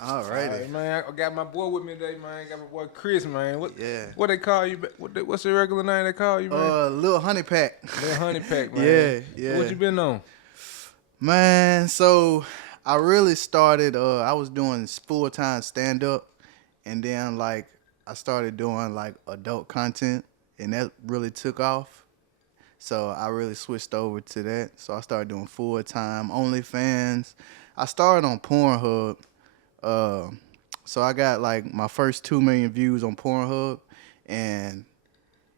All Alrighty. right, man. I got my boy with me today, man. Got my boy Chris, man. Yeah. What they call you? What's the regular name they call you, man? Lil Honeypack. Lil Honeypack, man. Yeah, So what yeah. you been on? Man, so I really started I was doing full time stand up and then like I started doing like adult content and that really took off. So I really switched over to that. So I started doing full time OnlyFans. I started on Pornhub. Uh, so I got like my first 2 million views on Pornhub, and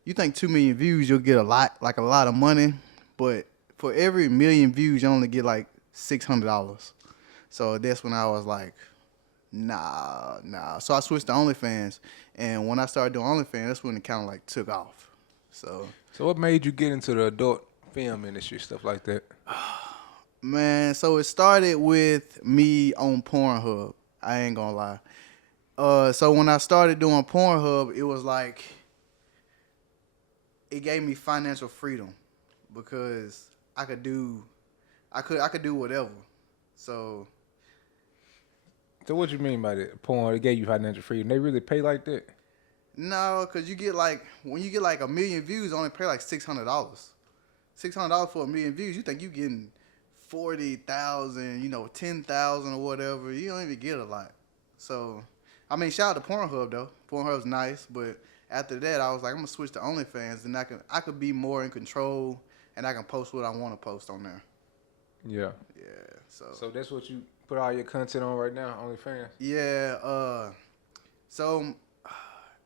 you think 2 million views you'll get a lot of money, but for every million views you only get like $600. So that's when I was like, nah. So I switched to OnlyFans, and when I started doing OnlyFans, that's when it kind of like took off. So So what made you get into the adult film industry, stuff like that? man, so it started with me on Pornhub. I ain't gonna lie. So when I started doing Pornhub, it was like it gave me financial freedom because I could do whatever. So So what you mean by that? Porn, it gave you financial freedom. They really pay like that? no, cause you get like when you get like 1 million views, only pay like $600. $600 for 1 million views, you think you getting 40,000, 10,000 or whatever. You don't even get a lot. So, I mean, shout out to Pornhub though. Pornhub's nice, but after that, I was like, I'm gonna switch to OnlyFans, and I could be more in control, and I can post what I want to post on there. Yeah. Yeah. So. So that's what you put all your content on right now, OnlyFans? Yeah. So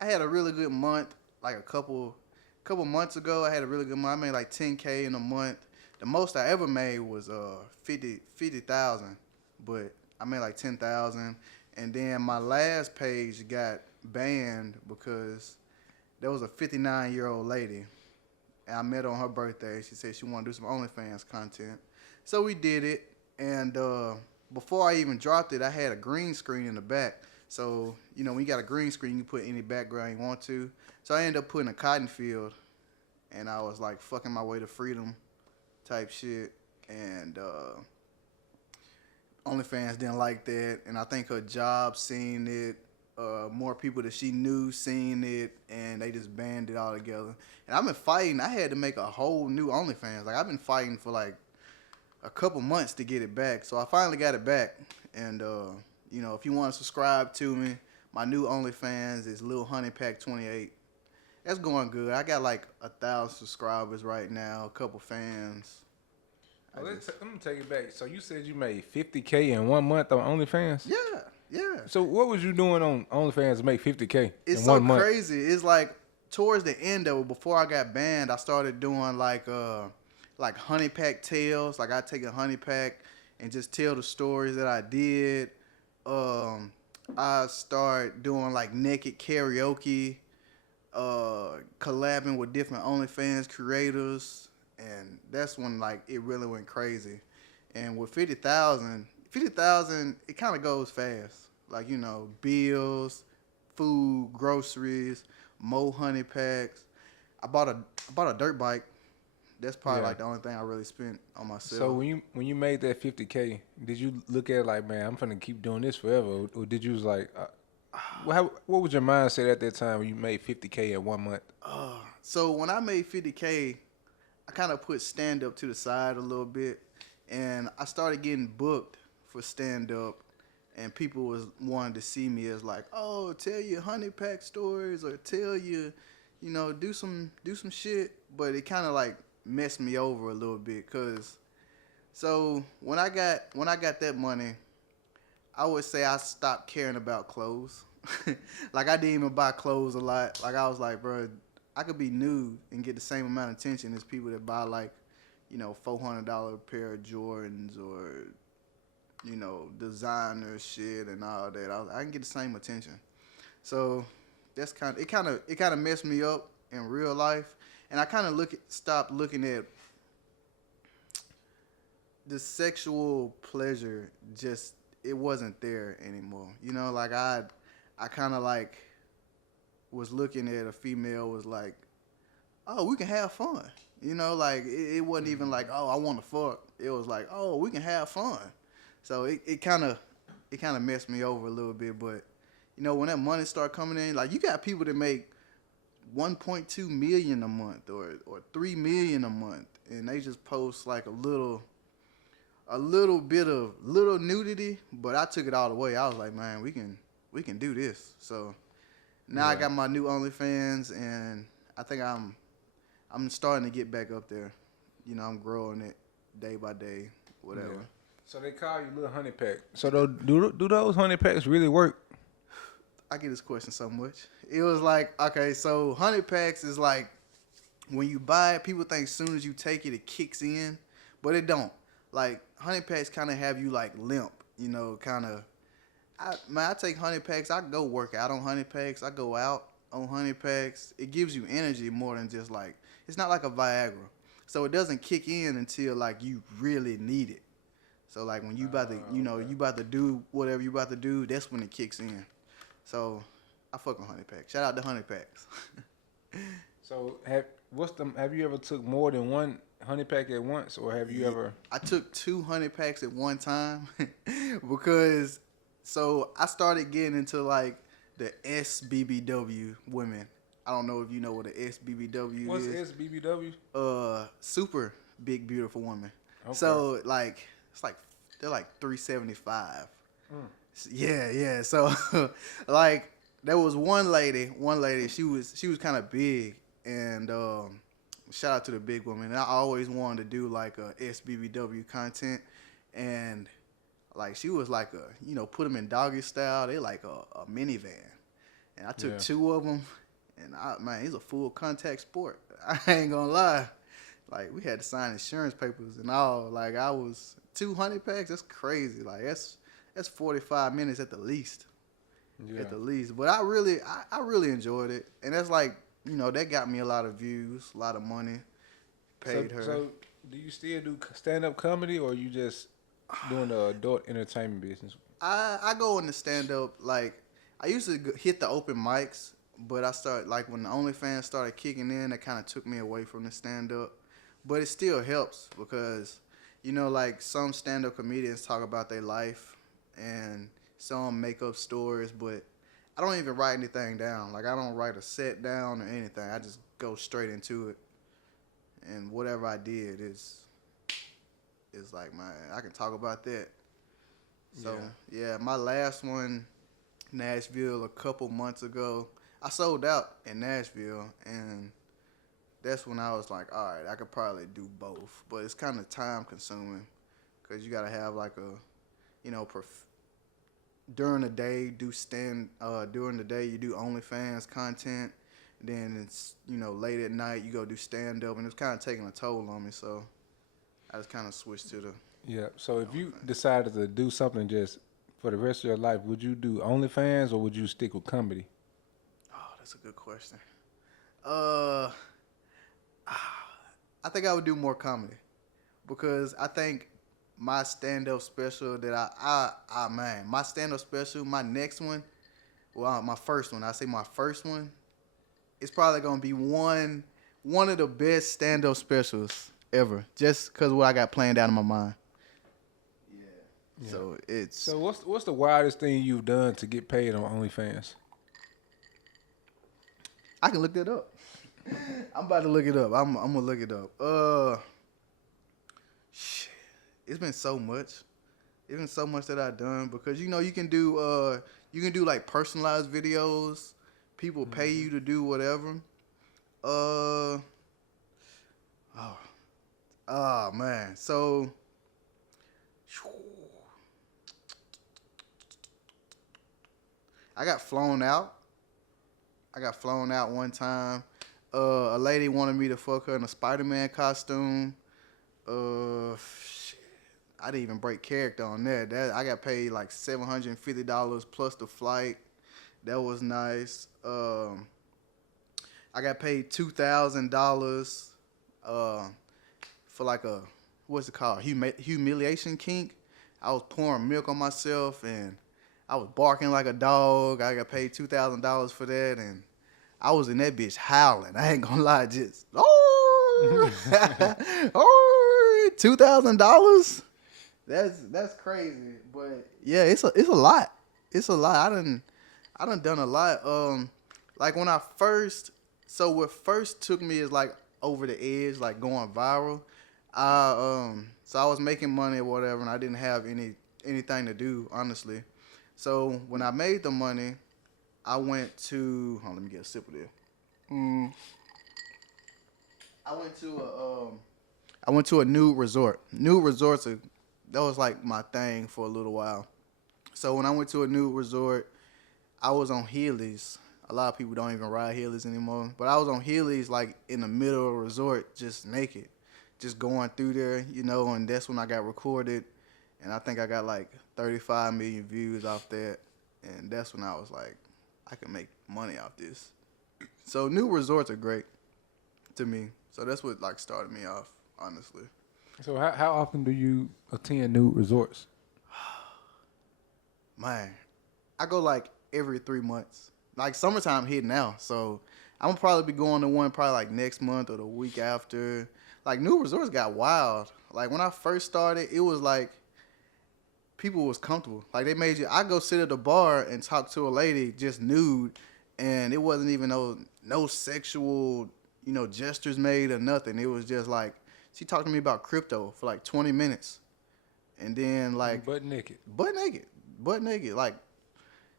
I had a really good month, like a couple months ago. I had a really good month. I made like 10K in a month. The most I ever made was 50,000, but I made like 10,000. And then my last page got banned because there was a 59-year-old lady, and I met her on her birthday. She said she wanted to do some OnlyFans content, so we did it. And before I even dropped it, I had a green screen in the back. So when you got a green screen, you put any background you want to. So I ended up putting a cotton field, and I was like fucking my way to freedom type shit. And OnlyFans didn't like that, and I think her job seen it. More people that she knew seen it, and they just banned it all together. And I've been fighting. I had to make a whole new OnlyFans. Like I've been fighting for like a couple months to get it back. So I finally got it back. And if you want to subscribe to me, my new OnlyFans is Lil Honeypack 28. That's going good. I got like 1,000 subscribers right now, a couple fans. Well, let me take it back. So you said you made 50K in 1 month on OnlyFans? Yeah. So what was you doing on OnlyFans to make 50K It's in so 1 month? crazy. It's like towards the end of it, before I got banned, I started doing like honey pack tales. Like I take a honey pack and just tell the stories that I did. I start doing like naked karaoke, collabing with different OnlyFans creators, and that's when like it really went crazy. And with 50,000, it kind of goes fast. Like bills, food, groceries, more honey packs. I bought a dirt bike. That's probably like the only thing I really spent on myself. So when you made that 50K, did you look at it like, man, I'm finna keep doing this forever, or did you was like, what was your mindset at that time when you made 50K in 1 month? So when I made 50K, I kind of put stand up to the side a little bit, and I started getting booked for stand up, and people was wanting to see me as like, oh, tell your honey pack stories or tell you, do some shit, but it kind of like messed me over a little bit, cause so when I got that money, I would say I stopped caring about clothes. Like I didn't even buy clothes a lot. Like I was like, bro, I could be nude and get the same amount of attention as people that buy like, $400 pair of Jordans or, designer shit and all that. I can get the same attention. So that's it kind of messed me up in real life, and I kind of stopped looking at the sexual pleasure. Just it wasn't there anymore. Like I kind of like was looking at a female was like, oh, we can have fun. Like it wasn't even like, oh, I want to fuck. It was like, oh, we can have fun. So it kind of messed me over a little bit. But you know, when that money start coming in, like you got people that make 1.2 million a month or 3 million a month, and they just post like a little bit of nudity, but I took it all the way. I was like, man, we can do this. So now I got my new OnlyFans, and I think I'm starting to get back up there. You know, I'm growing it day by day, whatever. Yeah. So they call you Lil Honeypack. So do those Honeypacks really work? I get this question so much. It was like, okay, so Honeypacks is like when you buy it, people think as soon as you take it, it kicks in, but it don't. Like Honeypacks kind of have you like limp, you know, kind of. I take Honeypacks. I go work out on Honeypacks. I go out on Honeypacks. It gives you energy more than just like, it's not like a Viagra. So it doesn't kick in until like you really need it. So like when you about to, you know, you about to do whatever you about to do, that's when it kicks in. So I fuck on Honeypack. Shout out to Honeypacks. So have you ever took more than one Honeypack at once, or have you ever? I took 2 Honeypacks at one time because so I started getting into like the SBBW women. I don't know if you know what a SBBW What's is. SBBW? Super big beautiful woman. Okay. So like it's like they're like 375. Yeah. So like there was one lady, she was kind of big, and shout out to the big woman. And I always wanted to do like a SBBW content, and like she was like a, you know, put them in doggy style. They like a minivan, and I took 2 of them, and man, it's a full contact sport. I ain't gonna lie. Like we had to sign insurance papers and all. Like I was 2 Honeypacks. That's crazy. Like that's 45 minutes at the least. Yeah. At the least. But I really enjoyed it, and that's like, you know, that got me a lot of views, a lot of money. Paid her. So do you still do stand-up comedy, or you just doing the adult entertainment business? I go into stand-up. Like I used to hit the open mics, but I started, like when the OnlyFans started kicking in, that kind of took me away from the stand-up. But it still helps because, you know, like some stand-up comedians talk about their life and some make up stories, but I don't even write anything down. Like I don't write a set down or anything. I just go straight into it, and whatever I did is like, man, I can talk about that. So yeah, my last one, Nashville, a couple months ago, I sold out in Nashville, and that's when I was like, all right, I could probably do both, but it's kind of time consuming because you got to have like a, you know, during the day during the day you do OnlyFans content, then it's, you know, late at night you go do stand up, and it's kind of taking a toll on me, so I just kind of switched to the So if you decided to do something just for the rest of your life, would you do OnlyFans or would you stick with comedy? Oh, that's a good question. I think I would do more comedy because I think my stand-up special that my stand-up special, my next one, well, my first one, it's probably going to be one of the best stand-up specials ever, just because of what I got planned out in my mind. Yeah. So it's... So what's the wildest thing you've done to get paid on OnlyFans? I can look that up. I'm about to look it up. I'm gonna look it up. Shit. It's been so much. It's been so much that I've done because, you know, you can do like personalized videos. People pay you to do whatever. Oh man. So I got flown out. One time. A lady wanted me to fuck her in a Spider-Man costume. Shit. I didn't even break character on that. I got paid like $750 plus the flight. That was nice. I got paid $2,000 for like a, what's it called? Humiliation kink. I was pouring milk on myself and I was barking like a dog. I got paid $2,000 for that, and I was in that bitch howling. I ain't gonna lie, just $2,000. That's crazy, but yeah, it's a lot. It's a lot. I done a lot. Like when I first, so what first took me is like over the edge, like going viral. So I was making money or whatever, and I didn't have anything to do, honestly. So when I made the money, I went to. Hold on, let me get a sip of this. Mm, I went to a I went to a nude resort. Nude resorts are, that was like my thing for a little while. So when I went to a nude resort, I was on Heelys. A lot of people don't even ride Heelys anymore, but I was on Heelys like in the middle of a resort, just naked, just going through there, and that's when I got recorded, and I think I got like 35 million views off that, and that's when I was like, I can make money off this. So new resorts are great to me. So that's what like started me off, honestly. So how often do you attend nude resorts? Man, I go like every 3 months. Like summertime hit now, so I'm gonna probably be going to one probably like next month or the week after. Like new resorts got wild. Like when I first started, it was like people was comfortable. Like they made you. I go sit at the bar and talk to a lady just nude, and it wasn't even no sexual gestures made or nothing. It was just like she talked to me about crypto for like 20 minutes, and then like Butt naked. butt naked, butt naked. Like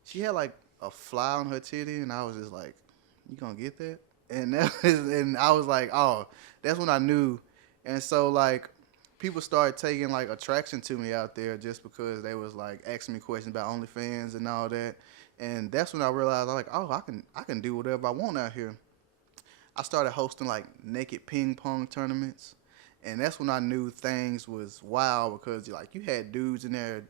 she had like a fly on her titty, and I was just like, "You gonna get that?" And I was like, "Oh, that's when I knew." And so like people started taking like attraction to me out there just because they was like asking me questions about OnlyFans and all that. And that's when I realized I was like, "Oh, I can do whatever I want out here." I started hosting like naked ping pong tournaments, and that's when I knew things was wild because like you had dudes in there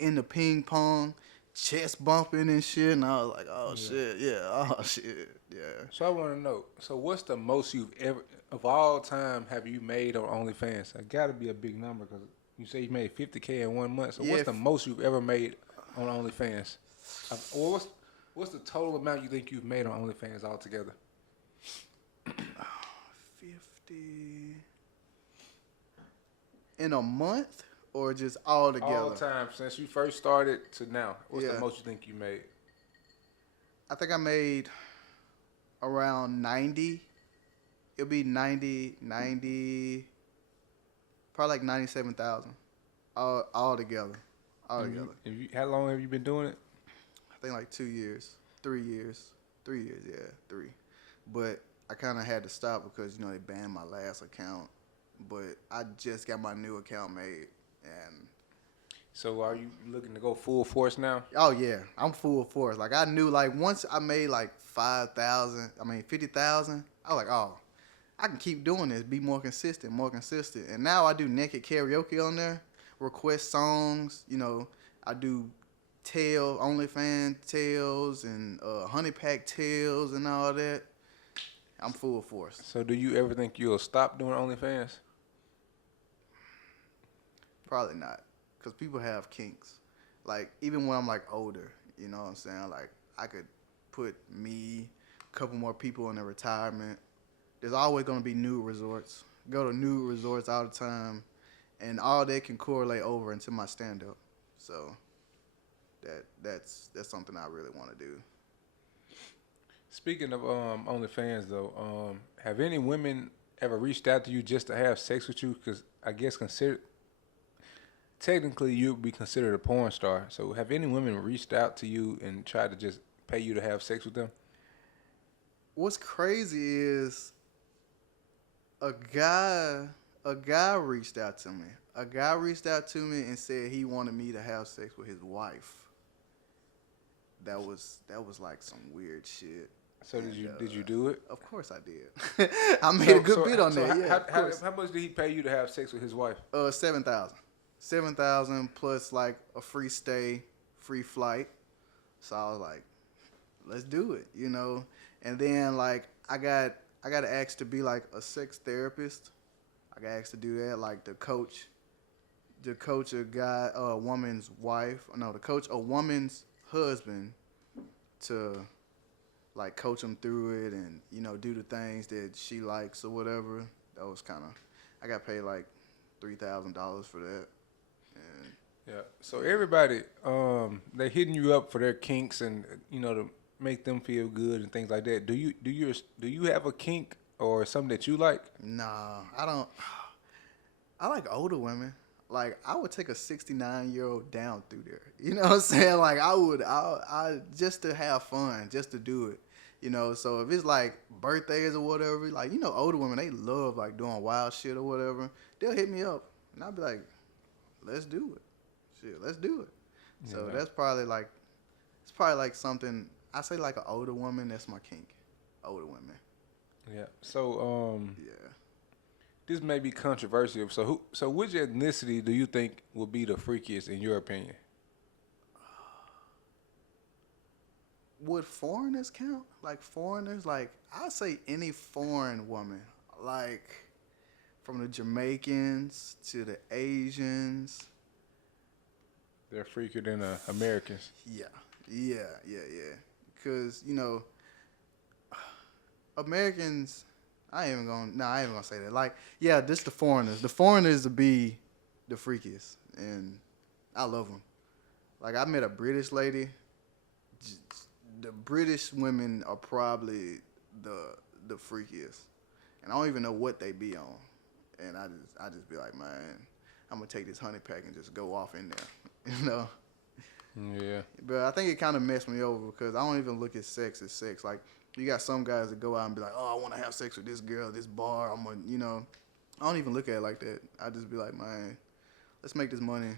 in the ping pong, chest bumping and shit, and I was like, oh Yeah. shit, yeah, oh shit, yeah. So I want to know. So what's the most you've ever of all time have you made on OnlyFans? It got to be a big number because you say you made 50K in 1 month. So Yeah, what's the most you've ever made on OnlyFans? Or what's the total amount you think you've made on OnlyFans altogether? 50 in a month or just all together? All time since you first started to now. What's the Yeah. most you think you made? I think I made around 90. It'll be 90, probably like 97,000 all together. All together. How long have you been doing it? I think like 2 years, 3 years, 3 years, yeah, 3. But I kind of had to stop because they banned my last account. But I just got my new account made, and So are you looking to go full force now? oh yeah, I'm full force. Like I knew, like once I made like 50,000. I was like, oh, I can keep doing this, be more consistent, And now I do naked karaoke on there, request songs. I do OnlyFans tales and Honeypack tales and all that. I'm full force. So do you ever think you'll stop doing OnlyFans? Probably not, because people have kinks. Like even when I'm like older, you know what I'm saying? Like I could put me, a couple more people in a retirement. There's always gonna be new resorts. Go to new resorts all the time, and all that can correlate over into my stand up. So that's something I really want to do. Speaking of OnlyFans though, have any women ever reached out to you just to have sex with you? Because I guess technically you'd be considered a porn star. So have any women reached out to you and tried to just pay you to have sex with them? What's crazy is a guy reached out to me. A guy reached out to me and said he wanted me to have sex with his wife. That was like some weird shit. So did you do it? Of course I did. I made a good bit on that. Yeah. How much did he pay you to have sex with his wife? 7,000. 7,000 plus like a free stay, free flight. So I was like, let's do it, And then like I got asked to be like a sex therapist. I got asked to do that, like to coach a woman's wife. No, to coach a woman's husband to like coach him through it and do the things that she likes or whatever. That was I got paid like $3,000 for that. And Yeah. So everybody, they hitting you up for their kinks and to make them feel good and things like that. Do you have a kink or something that you like? Nah, I don't. I like older women. Like I would take a 69-year-old down through there. You know what I'm saying? Like I just to have fun, just to do it. So if it's like birthdays or whatever, like older women they love like doing wild shit or whatever. They'll hit me up and I'll be like, let's do it. Shit, let's do it. So Yeah. that's probably like it's probably like something I say like an older woman. That's my kink. Older women. Yeah. So Yeah. this may be controversial. So which ethnicity do you think would be the freakiest in your opinion? Would foreigners count? Like foreigners? Like I say any foreign woman. Like from the Jamaicans to the Asians. They're freakier than Americans. Yeah. Cause Americans. I ain't even gonna say that. Like yeah, just the foreigners. The foreigners would be the freakiest, and I love them. Like I met a British lady. The British women are probably the freakiest, and I don't even know what they be on, and I just be like, man, I'm gonna take this honey pack and just go off in there, Yeah. But I think it kind of messed me over because I don't even look at sex as sex. Like you got some guys that go out and be like, oh, I want to have sex with this girl, this bar. I don't even look at it like that. I just be like, man, let's make this money.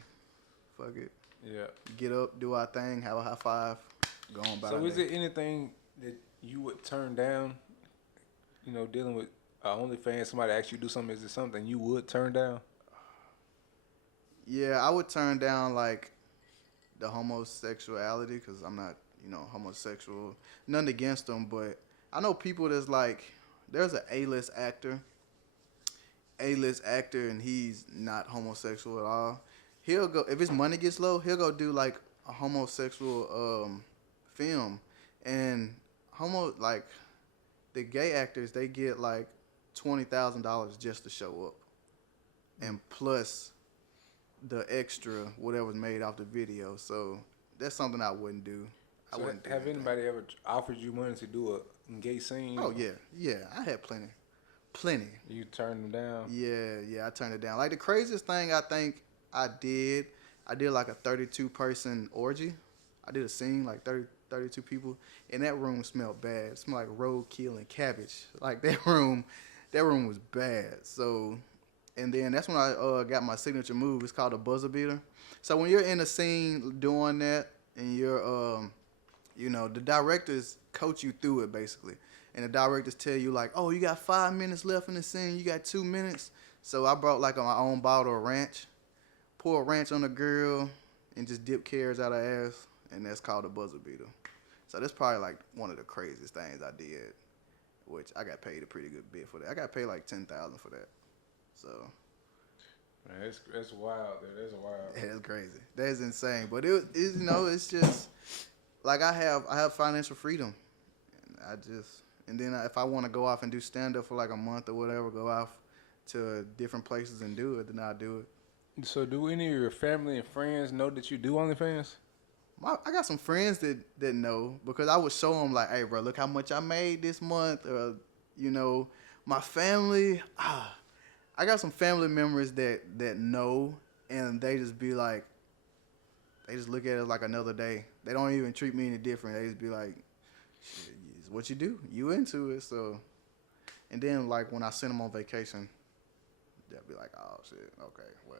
Fuck it. Yeah. Get up, do our thing, have a high five, go on about So our is day. there anything that you would turn down? Dealing with OnlyFans, somebody actually do something. Is it something you would turn down? Yeah, I would turn down like the homosexuality because I'm not, homosexual. Nothing against them, but I know people that's like, there's an A-list actor, and he's not homosexual at all. He'll go if his money gets low, he'll go do like a homosexual film, and like the gay actors they get like $20,000 just to show up, and plus the extra whatever's made off the video. So that's something I wouldn't do. I So wouldn't do have anything. anybody ever offered you money to do a gay scene? Oh yeah. I had plenty. You turned them down? Yeah. I turned it down. Like the craziest thing I think I did like a 32-person orgy. I did a scene like 32 people, and that room smelled bad. It smelled like roadkill and cabbage. Like that room was bad. So, and then that's when I got my signature move. It's called a buzzer beater. So when you're in a scene doing that, and you're the directors coach you through it basically, and the directors tell you like, oh, you got 5 minutes left in the scene. You got 2 minutes. So I brought like my own bottle of ranch, pour a ranch on the girl, and just dip carrots out her ass, and that's called a buzzer beater. So that's probably like one of the craziest things I did, which I got paid a pretty good bit for that. I got paid like $10,000 for that. So Man, that's wild. That's wild. that's crazy. That's insane. But it's just like I have financial freedom, and then if I want to go off and do stand up for like a month or whatever, go off to different places and do it, then I'll do it. So do any of your family and friends know that you do OnlyFans? I got some friends that know because I would show them like, hey, bro, look how much I made this month. My family, I got some family members that know, and they just be like, they just look at it like another day. They don't even treat me any different. They just be like, shit, it's what you do. You into it. So, and then like when I send them on vacation, they'll be like, oh shit, okay, well.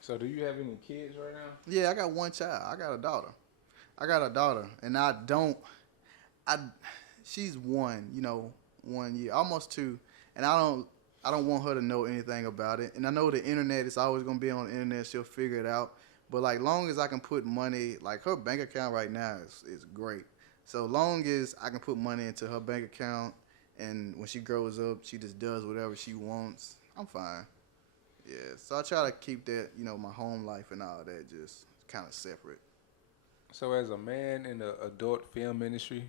So do you have any kids right now? Yeah, I got one child. I got a daughter, and she's 1 year, almost 2, and I don't want her to know anything about it. And I know the internet is always gonna be on the internet. She'll figure it out. But like long as I can put money, like her bank account right now is great. So long as I can put money into her bank account, and when she grows up, she just does whatever she wants, I'm fine. Yeah, so I try to keep that, my home life and all that just kind of separate. So as a man in the adult film industry,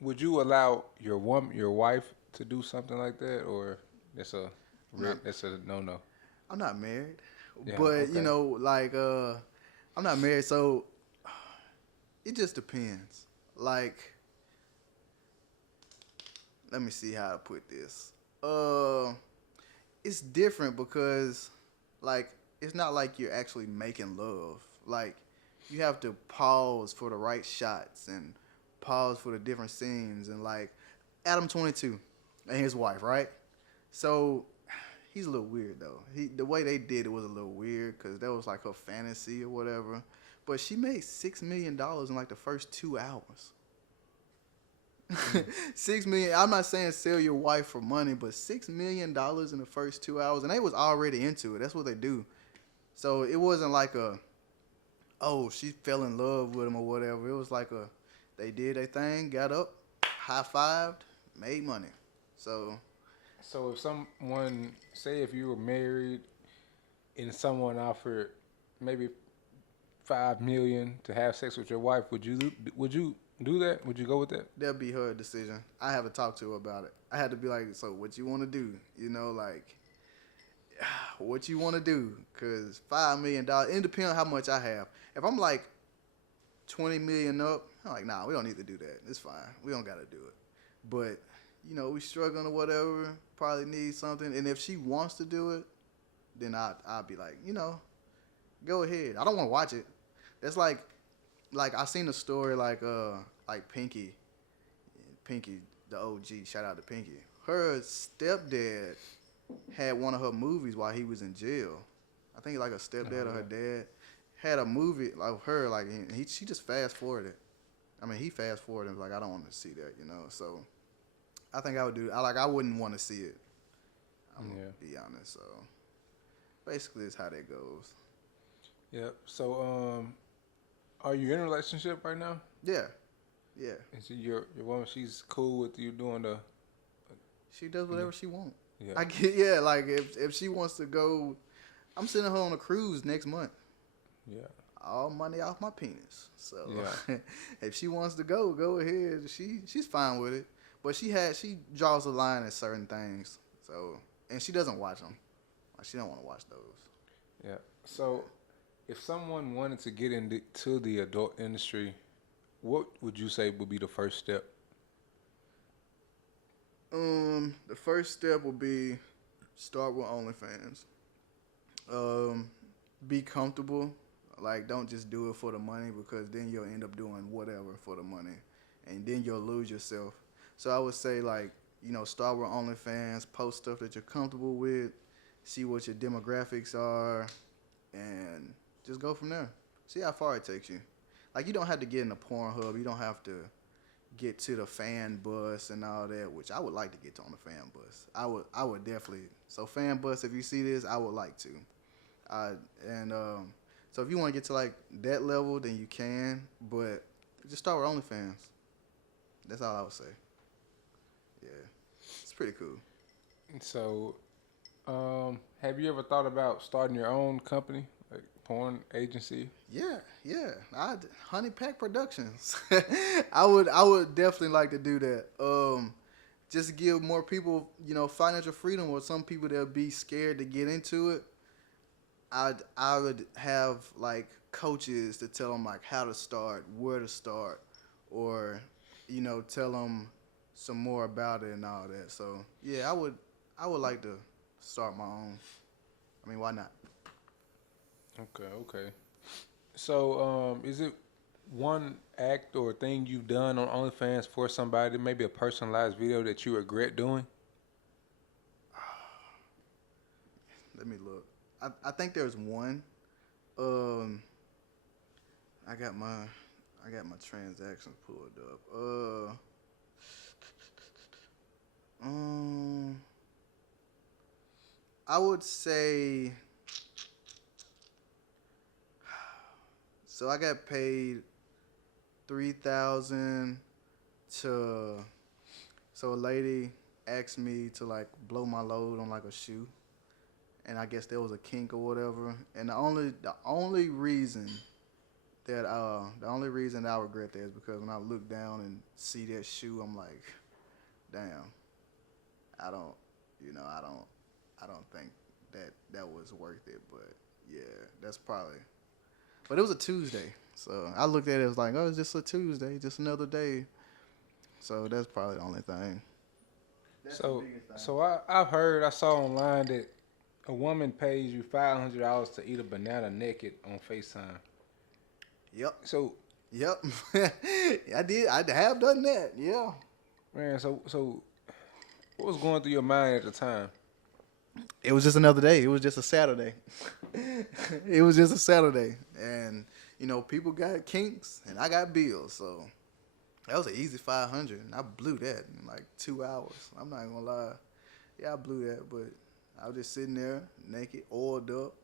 would you allow your wife to do something like that, or that's a No. that's a no? I'm not married. Yeah. But you Okay. know, like I'm not married, so it just depends. Like, let me see how to put this. Uh, it's different because, like, it's not like you're actually making love. Like, you have to pause for the right shots and pause for the different scenes. And like, Adam 22 and his wife, right? So he's a little weird though. The way they did it was a little weird because that was like her fantasy or whatever. But she made $6 million in like the first 2 hours. Mm. 6 million. I'm not saying sell your wife for money, but $6 million in the first 2 hours, and they was already into it. That's what they do. So it wasn't like oh, she fell in love with him or whatever. It was like they did their thing, got up, high fived, made money. So So if someone, say if you were married and someone offered maybe 5 million to have sex with your wife, would you do that? Would you go with that? that'll be her decision. I have to talk to her about it. I had to be like, so what you want to do? You know, like what you want to do? Cause $5 million. It depends on how much I have. If I'm like 20 million up, I'm like, nah, we don't need to do that. It's fine. We don't got to do it. But you know, we struggling or whatever. Probably need something. And if she wants to do it, then I'll be like, you know, go ahead. I don't want to watch it. That's like I seen a story like Pinky, the OG. Shout out to Pinky. Her stepdad had one of her movies while he was in jail. I think like a stepdad or her dad had a movie like her, like she just fast forwarded. I mean, he fast forwarded and was like, I don't want to see that, you know. So I think I would do. I wouldn't want to see it. I'm gonna be honest. So basically, it's how that goes. Yeah. So are you in a relationship right now? Yeah, yeah. And so your woman, she's cool with you doing the. She does whatever she wants. Yeah. I get like if she wants to go, I'm sending her on a cruise next month. Yeah. All money off my penis. So Yeah. if she wants to go ahead. She's fine with it. But she draws a line at certain things. So and she doesn't watch them. Like she don't want to watch those. Yeah. So if someone wanted to get into the adult industry, what would you say would be the first step? The first step would be start with OnlyFans. Be comfortable. Like, don't just do it for the money because then you'll end up doing whatever for the money, and then you'll lose yourself. So I would say, like, you know, start with OnlyFans, post stuff that you're comfortable with, see what your demographics are, and just go from there. See how far it takes you. Like, you don't have to get in the Pornhub. You don't have to get to the fan bus and all that, which I would like to get on the fan bus. I would definitely. So fan bus, if you see this, I would like to. So if you want to get to like that level, then you can. But just start with OnlyFans. That's all I would say. Yeah, it's pretty cool. So, have you ever thought about starting your own company, like porn agency? Yeah. Honeypack Productions. I would definitely like to do that. Just to give more people, you know, financial freedom, or some people that'll be scared to get into it. I would have like coaches to tell them like how to start, where to start, or you know, tell them some more about it and all that. So yeah, I would like to start my own. I mean, why not? Okay. So, is it one act or thing you've done on OnlyFans for somebody, maybe a personalized video that you regret doing? Let me look. I think there's one. I got my transactions pulled up. I would say. So I got paid 3,000 to. So a lady asked me to like blow my load on like a shoe, and I guess there was a kink or whatever. And the only reason that I regret that is because when I look down and see that shoe, I'm like, damn, I don't think that was worth it. But Yeah, that's probably. But it was a Tuesday, so I looked at it as like, oh, it's just a Tuesday, just another day. So that's probably the only thing. That's the So, biggest thing. I saw online that a woman pays you $500 to eat a banana naked on FaceTime. Yep. So, Yep. I did. I have done that. Yeah. man, what was going through your mind at the time? It was just another day. It was just a Saturday. It was just a Saturday. And, people got kinks and I got bills. So that was an easy 500. And I blew that in like 2 hours. I'm not going to lie. Yeah, I blew that. But I was just sitting there naked, oiled up,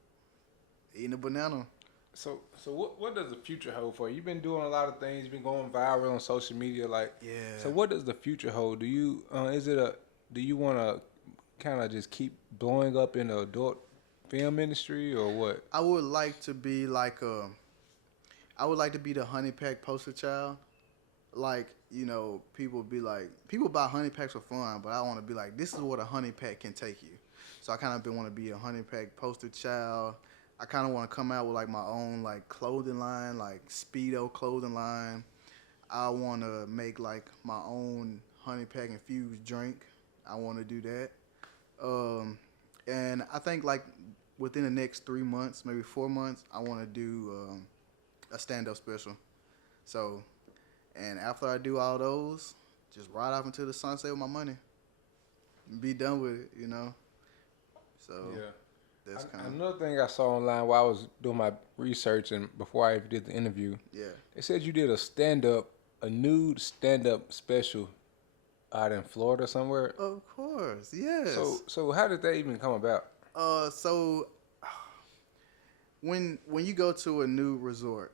eating a banana. So what does the future hold for you? You've been doing a lot of things. You've been going viral on social media. Like, Yeah. so what does the future hold? Do you do you want to kind of just keep blowing up in the adult film industry or what? I would like to be like I would like to be the Honeypack poster child. Like, people be like, people buy Honeypacks for fun, but I want to be like, this is what a Honeypack can take you. So I kind of want to be a Honeypack poster child. I kind of want to come out with like my own like clothing line, like Speedo clothing line. I want to make like my own Honeypack infused drink. I want to do that. And I think like within the next 3 months, maybe 4 months, I want to do a stand-up special. So, and after I do all those, just ride off into the sunset with my money. Be done with it, So, Yeah. that's kind of, Another thing I saw online while I was doing my research and before I even did the interview, yeah. they said you did a nude stand-up special out in Florida somewhere. Of course, yes. So how did that even come about? So when you go to a new resort,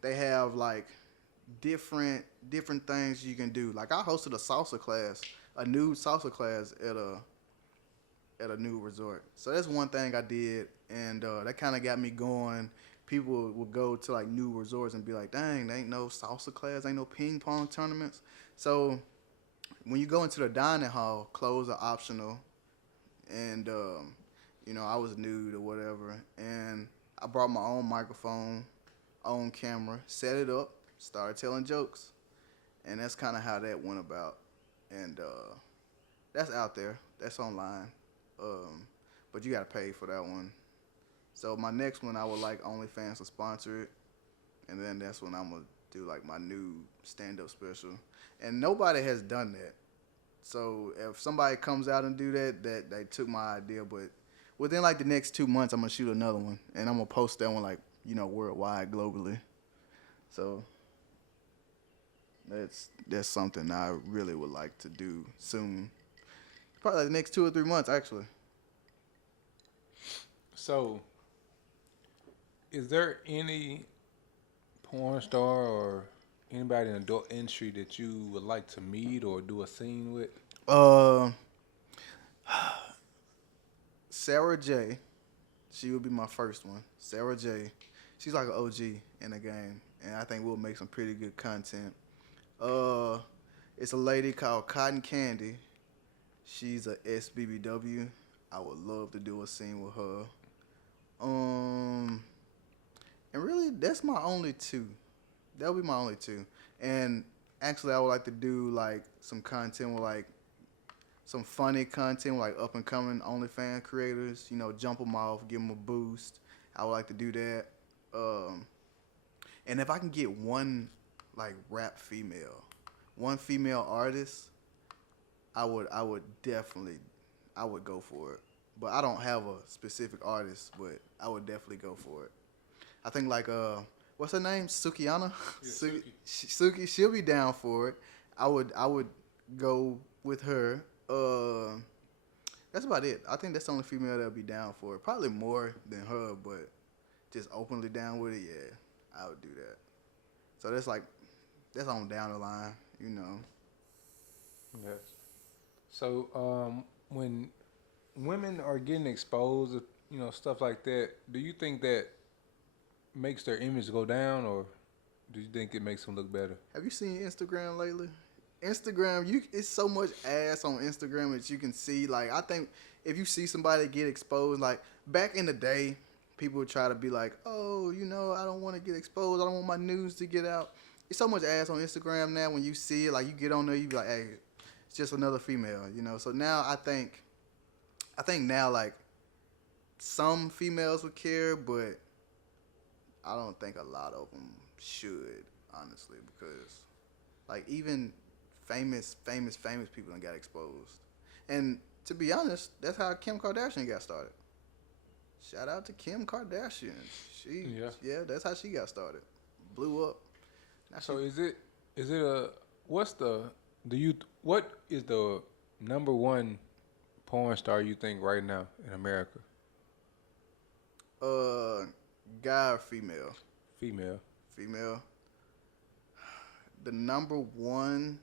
they have like different things you can do. Like I hosted a nude salsa class at a new resort. So that's one thing I did, and that kind of got me going. People would go to like new resorts and be like, "Dang, there ain't no salsa class, ain't no ping pong tournaments." So when you go into the dining hall, clothes are optional, and I was nude or whatever, and I brought my own microphone, own camera, set it up, started telling jokes, and that's kind of how that went about, and that's out there, that's online, but you gotta pay for that one. So my next one, I would like OnlyFans to sponsor it, and then that's when I'm gonna do like my new stand-up special, and nobody has done that. So if somebody comes out and do that they took my idea. But within like the next 2 months, I'm gonna shoot another one, and I'm gonna post that one like worldwide, globally. So that's something I really would like to do soon. Probably like the next 2 or 3 months, actually. So is there any porn star or anybody in the adult industry that you would like to meet or do a scene with? Sarah J. She would be my first one. Sarah J. She's like an OG in the game, and I think we'll make some pretty good content. It's a lady called Cotton Candy. She's a SBBW. I would love to do a scene with her. And really, that's my only two. That'll be my only two. And actually, I would like to do like some content with like some funny content with like up and coming OnlyFans creators. Jump them off, give them a boost. I would like to do that. And if I can get one like rap female, one female artist, I would definitely go for it. But I don't have a specific artist, but I would definitely go for it. I think like what's her name? Sukiana? Yeah, Suki, she'll be down for it. I would go with her. That's about it. I think that's the only female that'll be down for it. Probably more than her, but just openly down with it, yeah, I would do that. So that's on down the line, Yes. So when women are getting exposed, stuff like that, do you think that makes their image go down, or do you think it makes them look better? Have you seen Instagram lately? Instagram, it's so much ass on Instagram that you can see. Like, I think if you see somebody get exposed, like back in the day, people try to be like, oh, I don't want to get exposed. I don't want my news to get out. It's so much ass on Instagram now. When you see it, like you get on there, you be like, hey, it's just another female. So now I think now like some females would care, but I don't think a lot of them should, honestly, because like even famous people done got exposed. And to be honest, that's how Kim Kardashian got started. Shout out to Kim Kardashian. Yeah, that's how she got started. Blew up. So is it what is the number one porn star you think right now in America? Guy or female? Female. Female. The number one,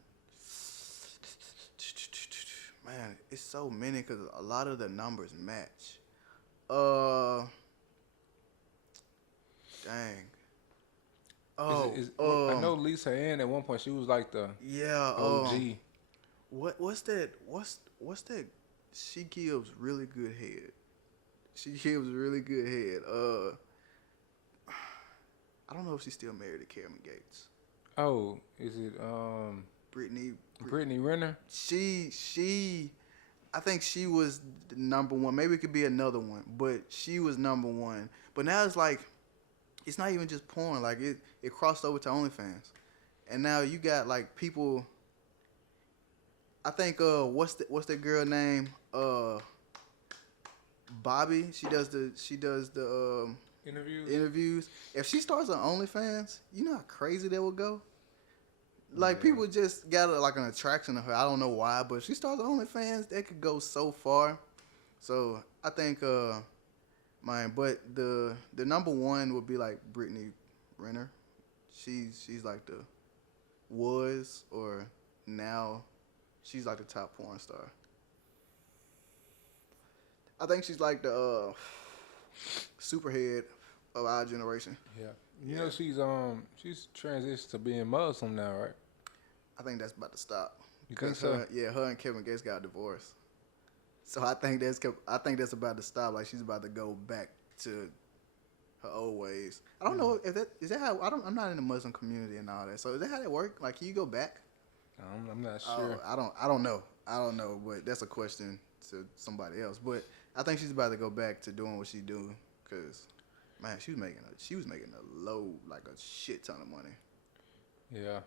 man, it's so many because a lot of the numbers match. Dang. I know Lisa Ann at one point she was like the OG. What's that? What's that? She gives really good head. I don't know if she's still married to Cameron Gates. Oh, is it Brittany Renner? I think she was the number one. Maybe it could be another one, but she was number one. But now it's like, it's not even just porn. Like it crossed over to OnlyFans, and now you got like people. I think what's that girl name? Bobby. She does the interviews. If she starts on OnlyFans, you know how crazy that would go. Like people just got like an attraction to her. I don't know why, but if she starts on OnlyFans, that could go so far. So I think but the number one would be like Brittany Renner. She's like or now she's like the top porn star. I think she's like the superhead of our generation. Yeah. You know she's transitioned to being Muslim now, right? I think that's about to stop. You think so? Her and Kevin Gates got divorced. So I think that's about to stop. Like she's about to go back to her old ways. I don't know if is that how I'm not in the Muslim community and all that. So is that how that work? Like can you go back? I'm not sure. I don't know. But that's a question to somebody else. But I think she's about to go back to doing what she do because man, she was making a low, like a shit ton of money. Yeah.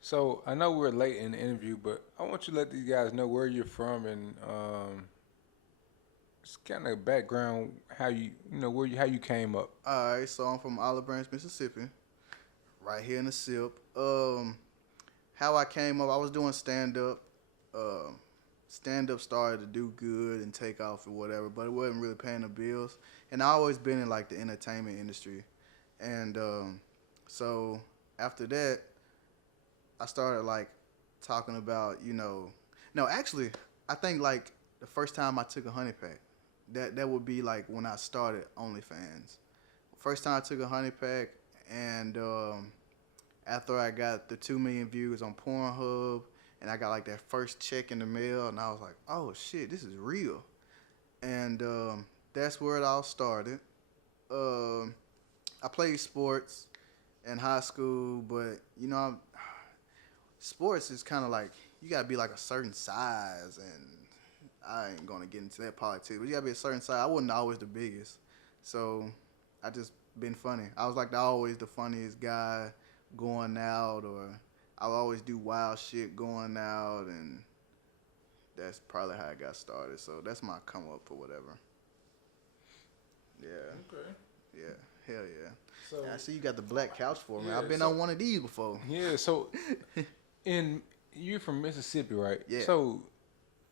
So I know we're late in the interview, but I want you to let these guys know where you're from and it's kind of background how how you came up. All right, so I'm from Olive Branch, Mississippi, right here in the SIP. How I came up, I was doing stand up. Stand up started to do good and take off or whatever, but it wasn't really paying the bills. And I always been in like the entertainment industry, and so after that, I started like talking about no, actually I think like the first time I took a Honeypack, that would be like when I started OnlyFans. First time I took a Honeypack, and after I got the 2 million views on Pornhub, and I got like that first check in the mail, and I was like, oh shit, this is real. And that's where it all started. I played sports in high school, but sports is kind of like, you gotta be like a certain size, and I ain't gonna get into that politics, but you gotta be a certain size. I wasn't always the biggest, so I just been funny. I was like always the funniest guy going out, or I would always do wild shit going out, and that's probably how I got started. So that's my come up or whatever. Yeah. Okay. Yeah. Hell yeah. So I see you got the black couch for me. Yeah, I've been on one of these before. Yeah. So, you're from Mississippi, right? Yeah. So,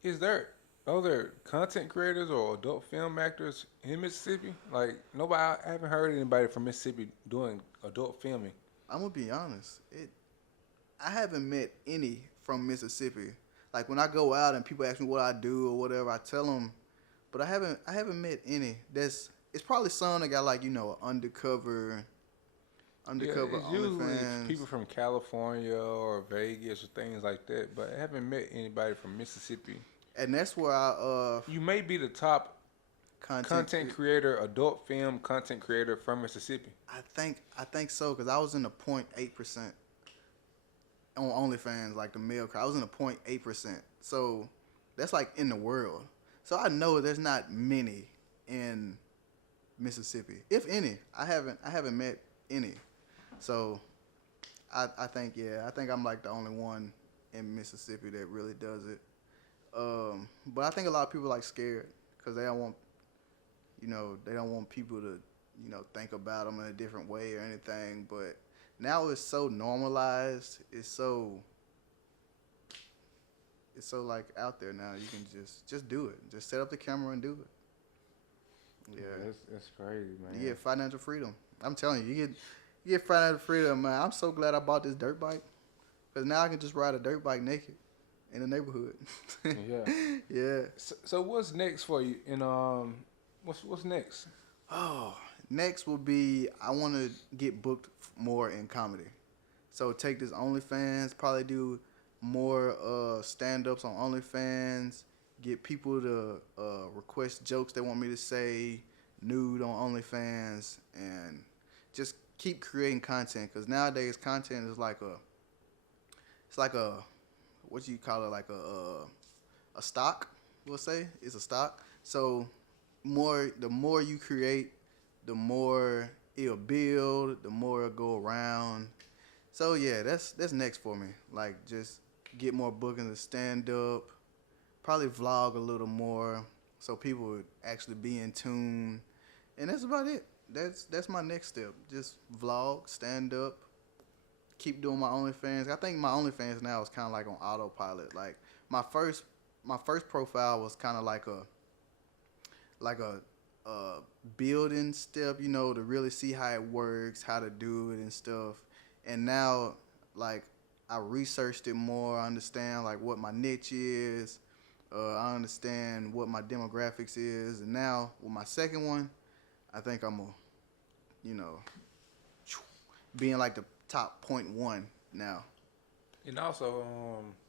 is there other content creators or adult film actors in Mississippi? Like I haven't heard anybody from Mississippi doing adult filming. I'm gonna be honest. I haven't met any from Mississippi. Like when I go out and people ask me what I do or whatever, I tell them, but I haven't met any. It's probably some that got like undercover Yeah, it's usually OnlyFans. people from California or Vegas or things like that, but I haven't met anybody from Mississippi. And that's where You may be the top Content creator, adult film content creator from Mississippi. I think so, because I was in the 0.8% on OnlyFans, like the male crowd. I was in the 0.8%. So that's like in the world. So I know there's not many in Mississippi, if any. I haven't met any. So I think I'm like the only one in Mississippi that really does it. But I think a lot of people like scared because they don't want, they don't want people to, think about them in a different way or anything. But now it's so normalized. It's so like out there now. You can just do it. Just set up the camera and do it. Yeah, that's crazy, man. You get financial freedom. I'm telling you, you get financial freedom, man. I'm so glad I bought this dirt bike because now I can just ride a dirt bike naked in the neighborhood. Yeah. Yeah. So what's next for you? And what's next? Oh, next will be I want to get booked more in comedy. So take this OnlyFans, probably do more stand-ups on OnlyFans, get people to request jokes they want me to say, nude on OnlyFans, and just keep creating content. Because nowadays content is like a what do you call it? Like a stock. We'll say it's a stock. So the more you create, the more it'll build, the more it'll go around. So yeah, that's next for me. Like just get more bookings to stand up, probably vlog a little more so people would actually be in tune. And that's about it. That's my next step. Just vlog, stand up, keep doing my OnlyFans. I think my OnlyFans now is kind of like on autopilot. Like my first profile was kind of like a building step, to really see how it works, how to do it and stuff. And now, like, I researched it more. I understand, like, what my niche is. I understand what my demographics is. And now, with my second one, I think I'm being like the top 0.1 now. And also,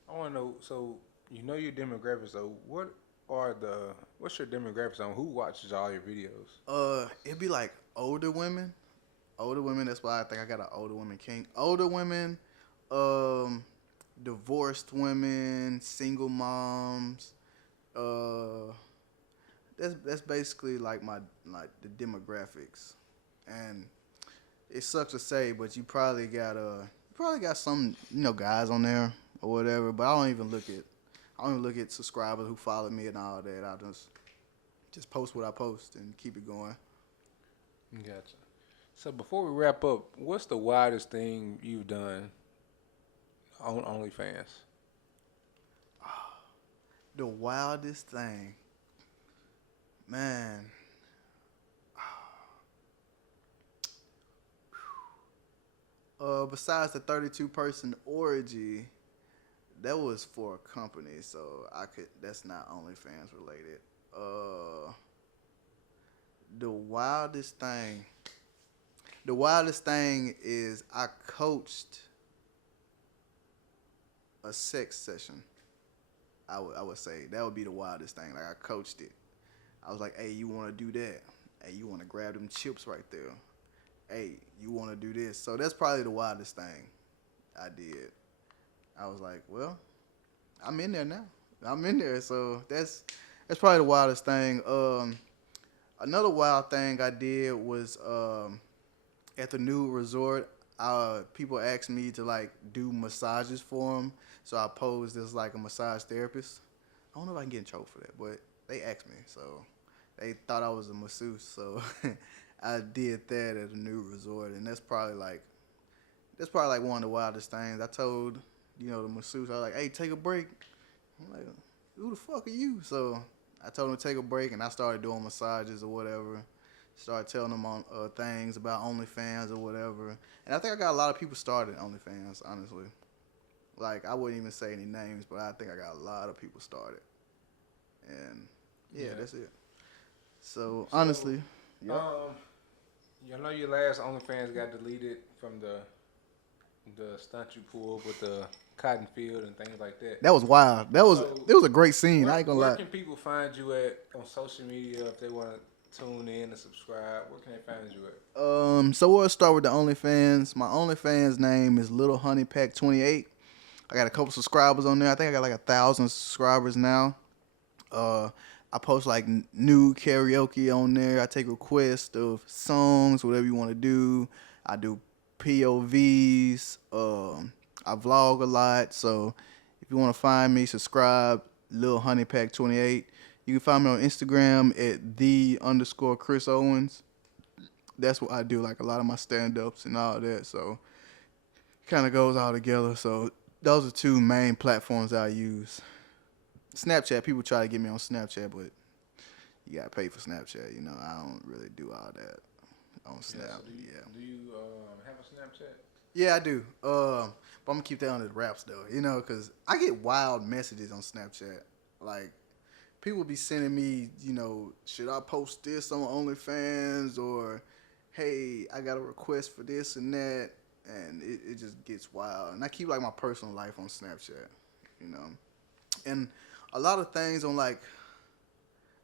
I want to know, so your demographics, so what's your demographics on who watches all your videos? It'd be like older women. That's why I think I got an older women king. Older women, divorced women, single moms. That's basically like the demographics, and it sucks to say, but you probably got some guys on there or whatever. But I don't even look at subscribers who follow me and all that. I just post what I post and keep it going. Gotcha. So before we wrap up, what's the wildest thing you've done on OnlyFans? The wildest thing, man. Besides the 32-person orgy, that was for a company, so that's not OnlyFans related. The wildest thing is I coached a sex session. I would say that would be the wildest thing. Like I coached it. I was like, hey, you want to do that? Hey, you want to grab them chips right there? Hey, you want to do this? So that's probably the wildest thing I did. I was like, well, I'm in there now. I'm in there. So that's probably the wildest thing. Another wild thing I did was at the nude resort. People asked me to like do massages for them. So I posed as like a massage therapist. I don't know if I can get in trouble for that, but they asked me. So they thought I was a masseuse. So I did that at a nude resort, and that's probably like one of the wildest things. I told the masseuse, I was like, hey, take a break. I'm like, who the fuck are you? So I told him to take a break, and I started doing massages or whatever. Started telling them on things about OnlyFans or whatever. And I think I got a lot of people started OnlyFans, honestly. Like, I wouldn't even say any names, but I think I got a lot of people started. And, yeah. That's it. So honestly, I know your last OnlyFans got deleted from the the stunt you pulled with the cotton field and things like that. That was wild. So, It was a great scene. I ain't gonna where lie. can people find you at on social media if they want to tune in and subscribe? Where can they find you at? So we'll start with the OnlyFans. My OnlyFans name is Lil Honeypack 28. I got a couple subscribers on there. I think I got like 1,000 subscribers now. I post like nude karaoke on there. I take requests of songs, whatever you want to do. I do POVs. I vlog a lot. So if you want to find me, subscribe. Lil Honeypack 28. You can find me on Instagram at _Chris Owens. That's what I do, like a lot of my stand-ups and all that. So it kind of goes all together. So those are two main platforms I use. Snapchat, people try to get me on Snapchat, but you got to pay for Snapchat. You know, I don't really do all that on Snap. So do you have a Snapchat? Yeah, I do. But I'm going to keep that under the wraps, though, you know, because I get wild messages on Snapchat. Like, people be sending me, you know, should I post this on OnlyFans, or, hey, I got a request for this and that, and it just gets wild. And I keep, like, my personal life on Snapchat, you know. And a lot of things on, like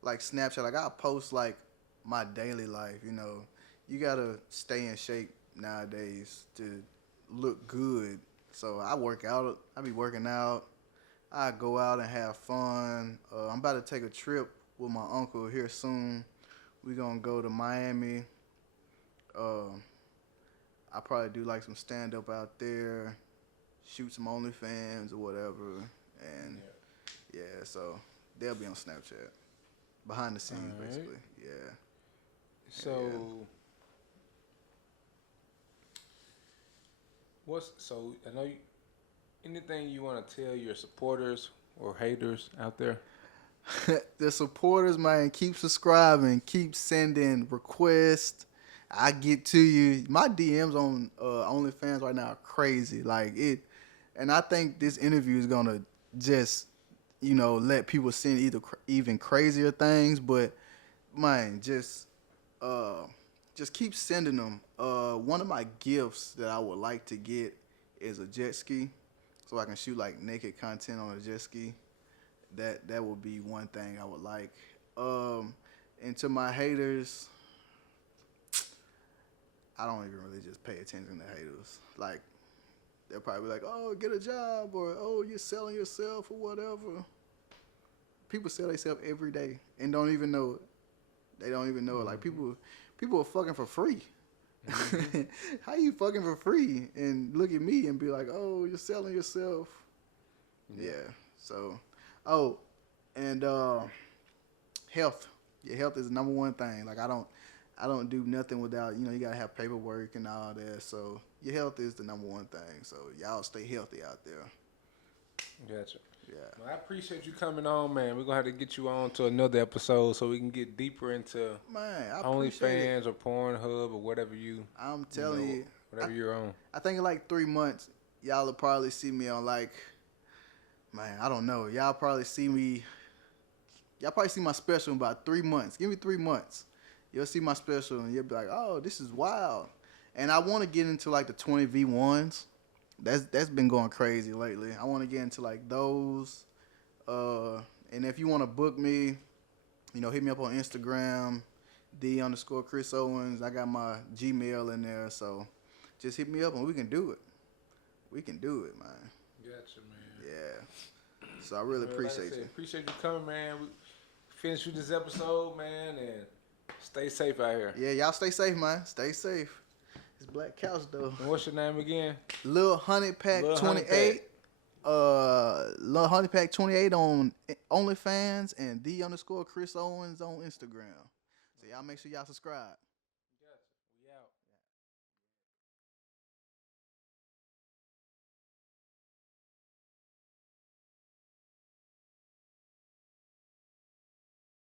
Snapchat, like, I post, like, my daily life, you know. You got to stay in shape nowadays to look good. So I work out. I be working out. I go out and have fun. I'm about to take a trip with my uncle here soon. We gonna go to Miami. I probably do like some stand up out there, shoot some OnlyFans or whatever, and yeah, so they'll be on Snapchat, behind the scenes basically. Yeah. So, I know anything you want to tell your supporters or haters out there? The supporters, man, keep subscribing, keep sending requests. I get to you. My DMs on OnlyFans right now are crazy. Like it, and I think this interview is gonna just, you know, let people send even crazier things. But man, just keep sending them. One of my gifts that I would like to get is a jet ski, so I can shoot like naked content on a jet ski. That would be one thing I would like. And to my haters, I don't even really just pay attention to haters. Like, they'll probably be like, oh, get a job, or oh, you're selling yourself, or whatever. People sell themselves every day and don't even know it. They don't even know it. Like, people are fucking for free. Mm-hmm. How you fucking for free and look at me and be like, oh, you're selling yourself? Yeah. So, oh, and health. Yeah, health is the number one thing. Like, I don't do nothing without, you know, you gotta have paperwork and all that. So your health is the number one thing. So y'all stay healthy out there. Gotcha. Yeah. Well, I appreciate you coming on, man. We're gonna have to get you on to another episode so we can get deeper into OnlyFans or Pornhub or whatever I'm telling you, whatever you're on. I think in like 3 months, y'all will probably see me on like, man, I don't know. Y'all probably see my special in about 3 months. Give me 3 months. You'll see my special and you'll be like, oh, this is wild. And I want to get into like the 20v1s. That's been going crazy lately. I want to get into like those. And if you want to book me, you know, hit me up on Instagram, _Chris Owens. I got my Gmail in there. So just hit me up and we can do it. We can do it, man. Gotcha, man. Yeah. So I really appreciate you. Appreciate you coming, man. We finished with this episode, man, and stay safe out here. Yeah, y'all stay safe, man. Stay safe. It's Black Couch, though. And what's your name again? Lil Honeypack 28. Lil Honeypack 28 on OnlyFans and _Chris Owens on Instagram. So y'all make sure y'all subscribe.